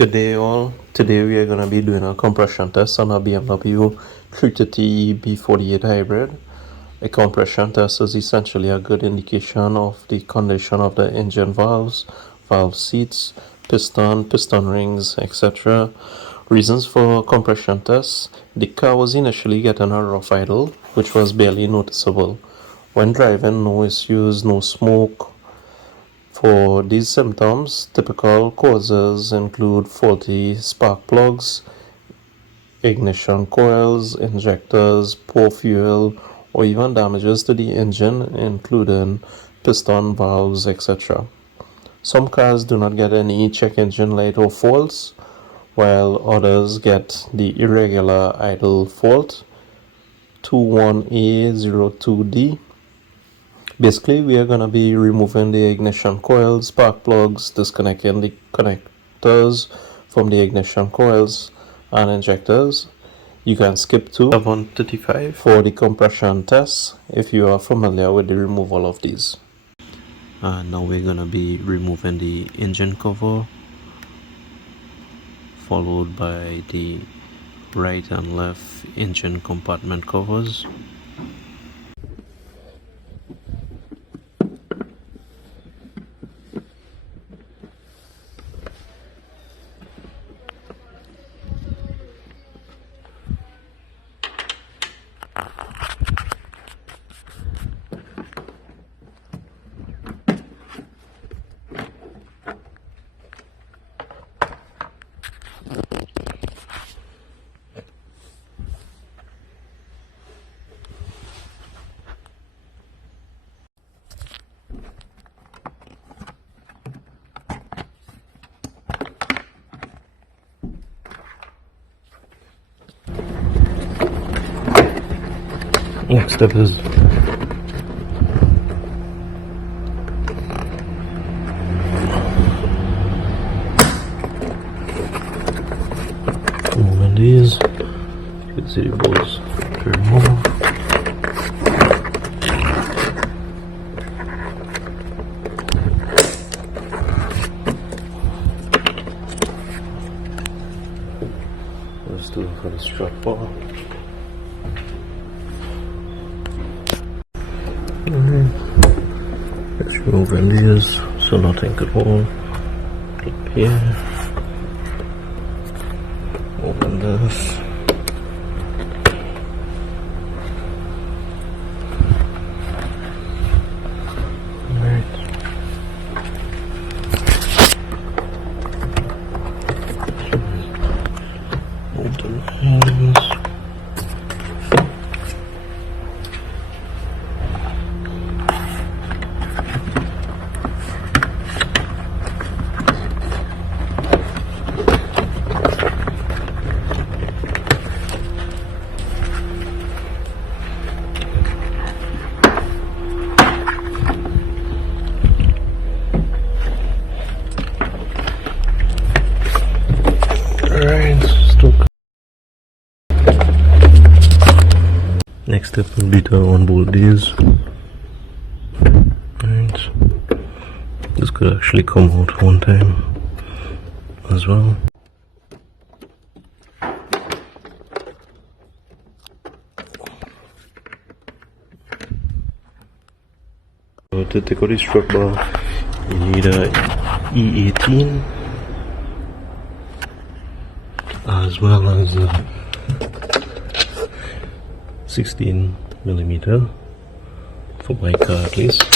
Good day all. Today we are going to be doing a compression test on a BMW 330 B48 hybrid. A compression test is essentially a good indication of the condition of the engine valves, valve seats, piston rings, etc. Reasons for compression tests. The car was initially getting a rough idle, which was barely noticeable. When driving, no issues, no smoke. For these symptoms, typical causes include faulty spark plugs, ignition coils, injectors, poor fuel, or even damages to the engine, including piston valves, etc. Some cars do not get any check engine light or faults, while others get the irregular idle fault 21A02D. Basically, we are going to be removing the ignition coils, spark plugs, disconnecting the connectors from the ignition coils and injectors. You can skip to 735 for the compression test if you are familiar with the removal of these. And now we're going to be removing the engine cover, followed by the right and left engine compartment covers. Next step is removing these. You can see the bolts to remove. Let's do it for the strap bar. Let's remove these so nothing could hold up here. Open this. Alright. Move the hands. Next step will be to unbolt these. Right. This could actually come out one time as well. So to take out the strap bar, you need a E18 as well as a 16mm for my car at least.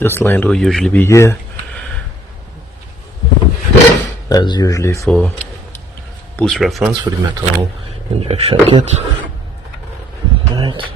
This line will usually be here. That's usually for boost reference for the metal injection kit. Right.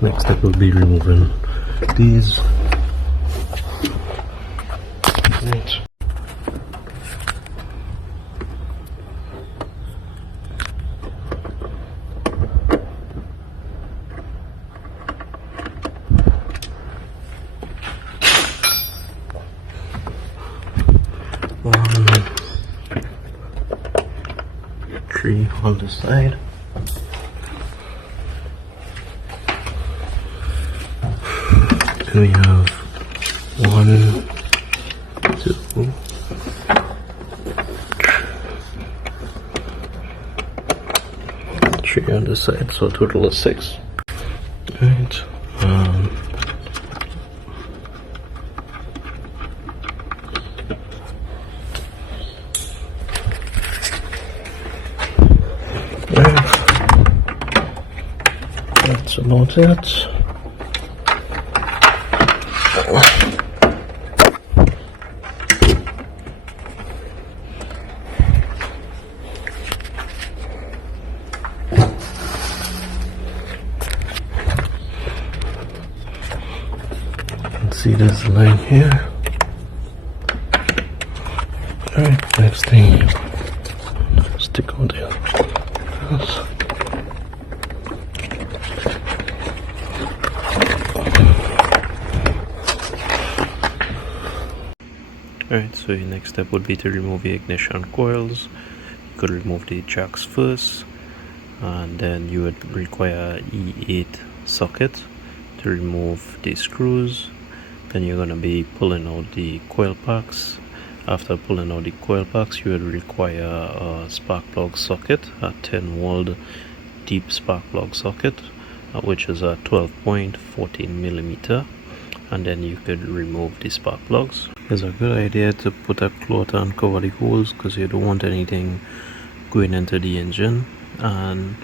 Next step will be removing these. Right. One, three on the side. And we have 1, 2, 3 on the side, so a total of 6. Right. That's about it. See this line here. Alright, next thing, stick on there. Alright, so your next step would be to remove the ignition coils. You could remove the jacks first, and then you would require E8 socket to remove the screws. Then you're going to be pulling out the coil packs. After pulling out the coil packs, you would require a spark plug socket, a 10 volt deep spark plug socket, which is a 12.14 millimeter, and then you could remove the spark plugs. It's a good idea to put a cloth and cover the holes because you don't want anything going into the engine, and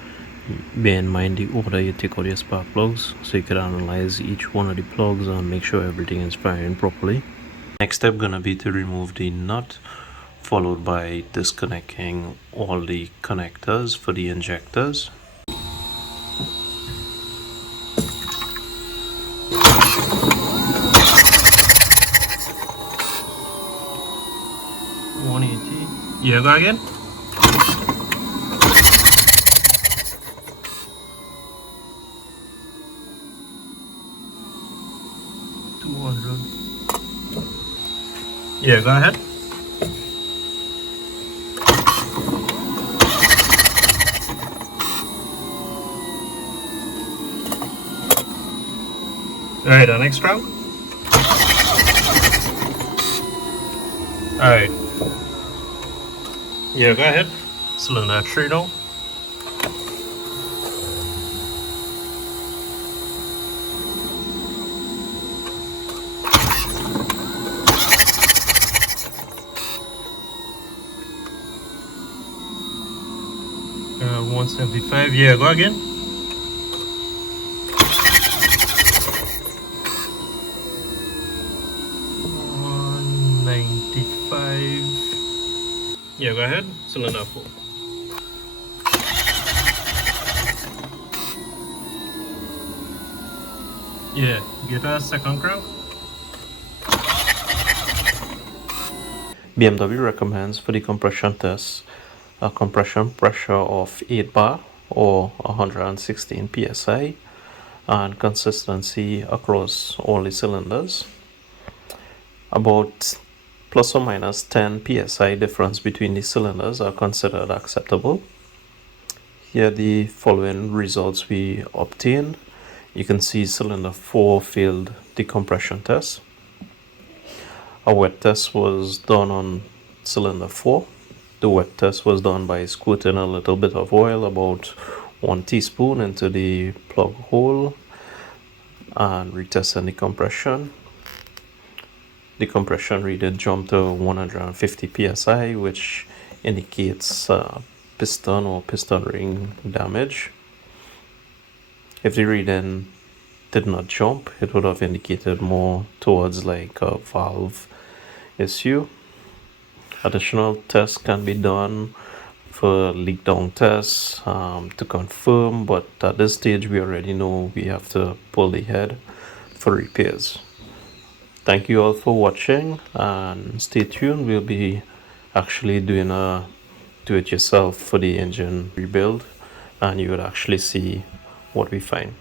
bear in mind the order you take out your spark plugs so you can analyze each one of the plugs and make sure everything is firing properly. Next step gonna be to remove the nut, followed by disconnecting all the connectors for the injectors. Yeah, go again. Yeah, go ahead. Alright, the next round. Alright. Yeah, go ahead. Cylinder 3 now. Uh, 175. Yeah, go again. Yeah, go ahead. Cylinder 4. Yeah, get a second crank. BMW recommends for the compression test a compression pressure of 8 bar or 116 psi and consistency across all the cylinders. About plus or minus 10 psi difference between the cylinders are considered acceptable. Here are the following results we obtained. You can see cylinder 4 failed the compression test. A wet test was done on cylinder 4. The wet test was done by squirting a little bit of oil, about 1 teaspoon, into the plug hole and retesting the compression. The compression reading jumped to 150 psi, which indicates piston or piston ring damage. If the reading did not jump, it would have indicated more towards like a valve issue. Additional tests can be done for leak down tests to confirm, but at this stage we already know we have to pull the head for repairs. Thank you all for watching and stay tuned. We'll be actually doing a do it yourself for the engine rebuild, and you would actually see what we find.